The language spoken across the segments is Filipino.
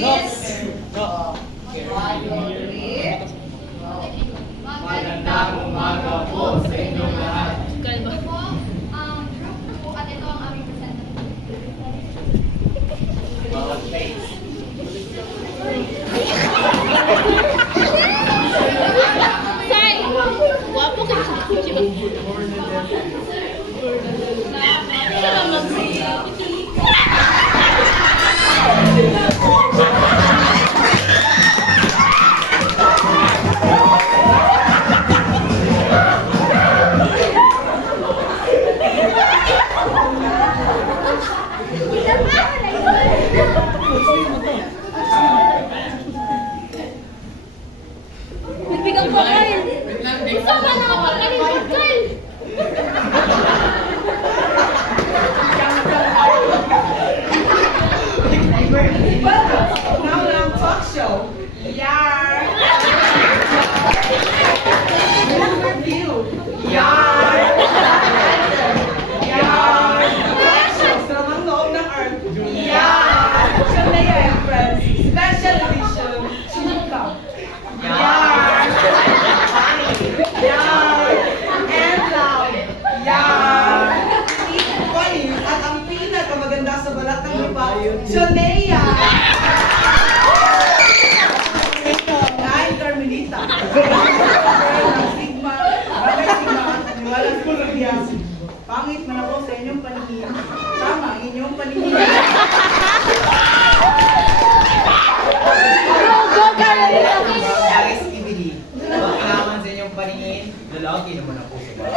please. Magandang umaga po sa inyong lahat. Ito po ang group po at ito ang aming presenter. Bawat page. Say! Wapo ka sa kuchi. Nagbigang ko kayo. Isa ba na ako kanina kayo? Now lang talk show. Yar! Review. Yar! Yar! Sa mga loob ng Earth. Yar! Siya na yan, friends. Special edition. Chinika. Yar! Yar! And loud. Yar! Funny, at ang pinakamaganda sa balat ng lupa, Jonea! Nine Carmelita. Sigma, bagay sigma at niwalang kulubya. Pangit man ako sa inyong paningin. Tama, ang inyong paningin. Guys, ibili. Kailangan sa inyong paningin, lalaki naman ako sa bahay.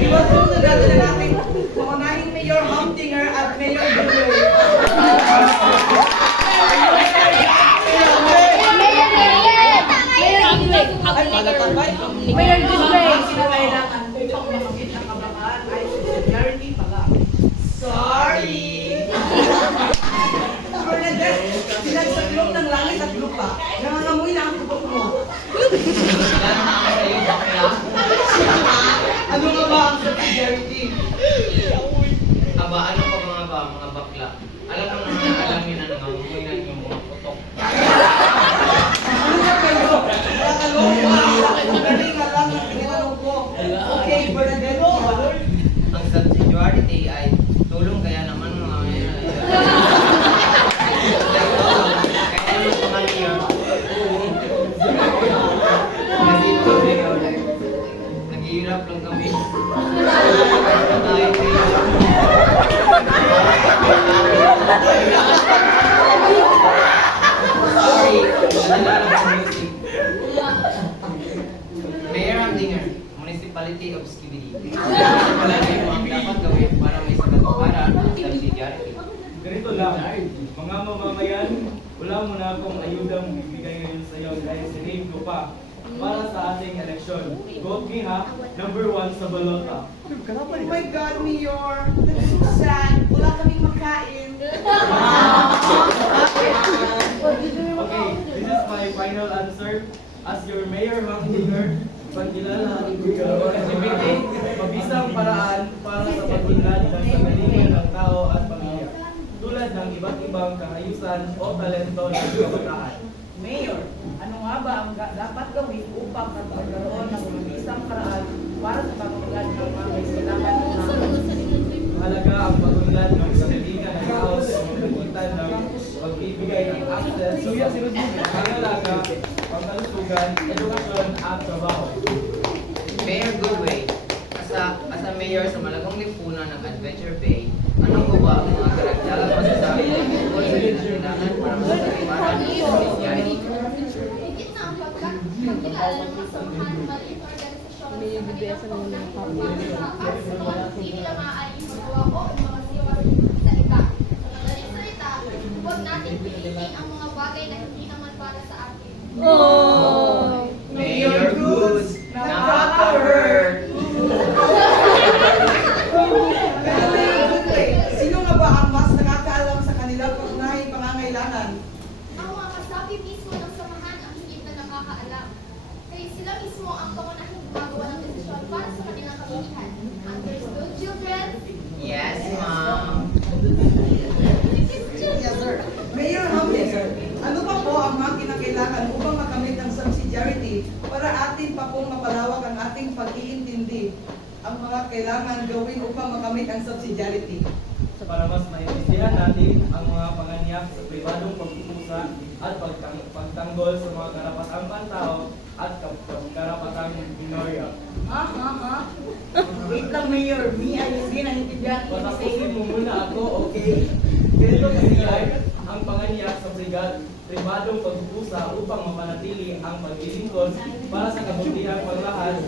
Iwag na natin ang ating pangunahing Mayor Humdinger at Mayor Dewey. Mayor Dewey, kinakailangan upang makamit ang kabataan ay subsidiarity pala. Sorry! Bernadette, sinagsaklog ng langit at lupa, nangangamoy na ang kubok mo. Kailangan naman sa iyo, bakla. Ano nga ba ang subsidiarity? Aba, ano pa mga bakla? Alam mo naman na alamin na nangangamoy na yung mga putok. Ano ba kayo? Nakakaloko. Galing nga lang ang tinanong ko. Okay, Bernadette. Ang subsidiarity ay tulong kaya naman mga kaya naman mga mayor. Kasi ito, naghihirap lang kami. Sorry, nalala ng music. Mayor Humdinger, Municipality of Skibidi. Wala na yung mga dapat gawin para may sakatuparan at subsidiarity. Ganito lang, mga mamamayan, wala mo na akong ayudang bibigay ngayon sa iyo dahil sinave ko pa para sa ating eleksyon. Vote me ha, number 1 sa balota. Oh my God, Mayor. That's so sad. Wala kaming makain. Okay, this is my final answer. As your mayor, Humdinger, pagkilala ko LGBT, mabisang paraan para sa pag-unlad ng kagalingan ng tao at pamilya, tulad ng iba't ibang kaayusan o talento ng kabataan. Mayor, ano nga ba ang dapat gawin upang magkaroon ng mabisang paraan para sa pag-unlad ng mga kailangan ng Mahalaga ang pag-unlad ng kagalingan ng tao sa pamamagitan ng pagbibigay ng access sa pangalaga, pangkalusugan, edukasyon at trabaho. Mayor Goodway, as a mayor sa Malagong Lipunan ng Adventure Bay, ano ko ba ang mga karagdagang masasabi ng tungkol sa kailangan para sa kalimanan ng subsidiarity? Higit na ang pagkakilala ng mga samahan ng maliit na organisasyon sa kanilang hindi nila maaaring magawa o mga salita. Sa madaling salita, huwag natin piliin ang mga bagay na hindi naman para sa atin. Mayor Goose, nakaka-hurt! Sino nga ba ang mas nakakaalam sa kanilang pangunahing pangangailangan? Ang mga kasapi mismo ng samahan ang higit na nakakaalam. Kaya sila mismo ang pangunahing gumagawa ng desisyon para sa kanilang kabutihan. Understood, children? iintindi ang mga kailangan gawin upang makamit ang subsidiarity. Para mas maintindihan natin ang mga panganyak sa pribadong pagkukusa at pagtanggol sa mga karapatang pantao at karapatang minorya. Wait lang, Mayor. Hindi naintindihan. Patapusin mo muna ako, okay? Ganito kasi ay ang panganyak sa pribadong pagkukusa upang mapanatili ang paglilingkod para sa kabutihan panglahat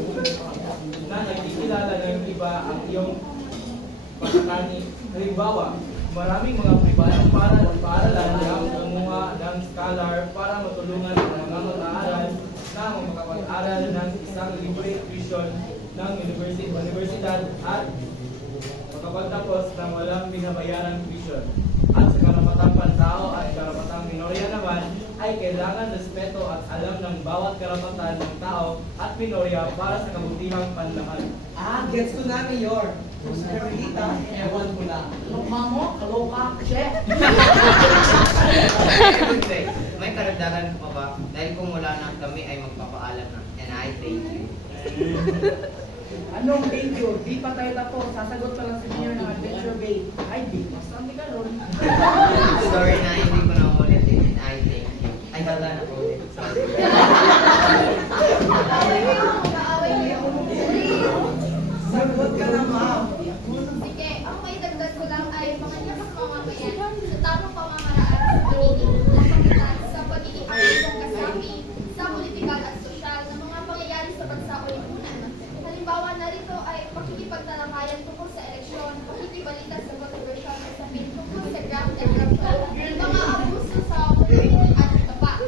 na nagkikilala ng iba ang iyong pagkakani. Halimbawa, maraming mga pribadong paaralan ang gumawa ng scholar para matulungan ang mga mag-aaral na makapag-aral ng isang libre tuition ng universidad at makapagtapos ng walang binabayarang tuition. At sa karapatang pantao at karapatang minorya naman ay kailangan respeto at alam ng bawat karapatan ng tao at minorya para sa kabutihang panlahat. Gets ko na, Mayor. Pero Rita, ewan ko na. Mamo, kaloka, che. May karagdagan pa ba? Dahil kung wala na kami ay magpapaalam na. And I thank you. Anong thank you? Di pa tayo tapos. Sasagot pa lang si Mayor ng Adventure Bay. Ay, di. Bastante ka ron. Sorry na hindi ko na ulitin. And I thank you. Ay, hala na po ulit. Sorry. Sagot ka na, ma'am. Sige, ang may dagdag ko lang ay panganyak sa mamamayan sa tamang pamamaraan sa pagiging kapagitan sa pagiging aktibong kasapi sa politikal at sosyal na mga pangyayari sa bansa o lipunan. Halimbawa narito ay pakikipagtalakayan tungkol sa eleksyon, pakikibalita sa kontrobersyal na usapin tungkol sa graft and corruption, mga abuso sa komunidad at tapa.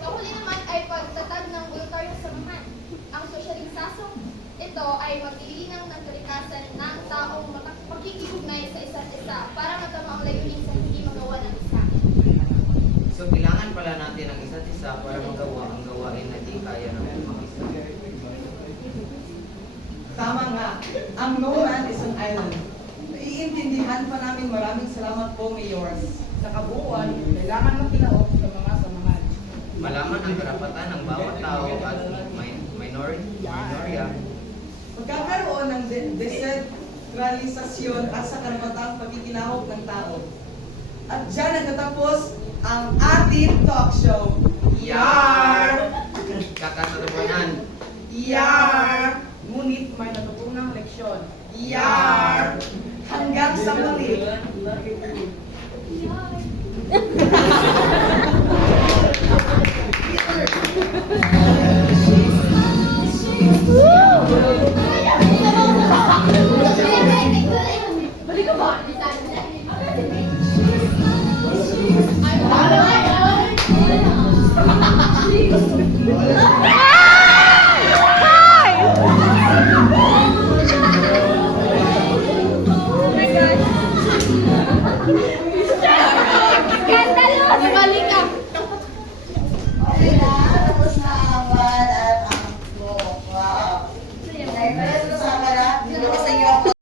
Kahuli naman ay pagtatag ng voluntaryong samahan. Ang sosyalisasong ito ay maglilinang ng kalikasan ng taong makikiugnay sa isa't isa para matama ang layunin sa hindi magawa ng isa. So, kailangan pala natin ang isa't isa para magawa ang gawain na di kaya ng mag-isa. Tama nga. Ang no man is an island. Naiintindihan pa namin. Maraming salamat po, Mayor. Sa kabuuan, kailangan mong tinaok sa mga samahan. Malaman ang karapatan ng bawat tao at minorya. Magkakaroon ng desentralisasyon at sa karapatang pagkikinahog ng tao. At dyan nagtatapos ang ating talk show. Yar! Kakasatupunan. Yar! Ngunit may natutunang leksyon. Yar! Hanggang sa muli. Balik ka ba? Oh my God!